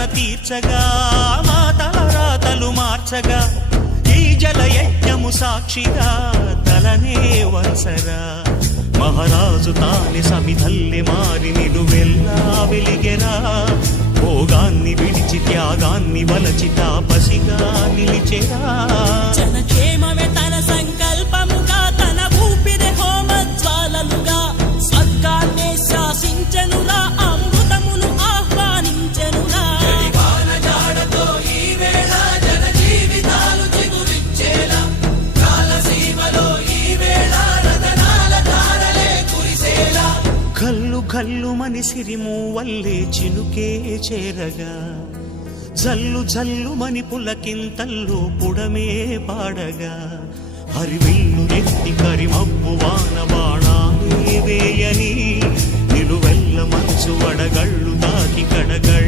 తపన తీర్చగా మా తలరాతలు మార్చగా ఈ జలయజ్ఞము సాక్షిగా తలనే వంచరా మహారాజు తాని సమిధల్లి మారి నిలువెల్లా వెలిగెరా భోగాన్ని విడిచి త్యాగాన్ని వలచి తాపసిగా నిలిచెరా జనక్షేమమే తన సంకల్పముగా తన ఊపిరి హోమజ్వాలలుగా స్వర్గాన్నే శాసించెనురా అమృతమును ఆహ్వానించెనురా కల్లు కల్లు మని సిరిము వల్లే చినుకే చేరగా జల్లు జల్లు మని పులకింతల్లు పుడమే పాడగా హరివిల్లు ఎత్తి కరిమబ్బు వాన బాణాలే వేయని నిలువెల్ల మంచు వడగళ్ళు తాకి కడగళ్ళు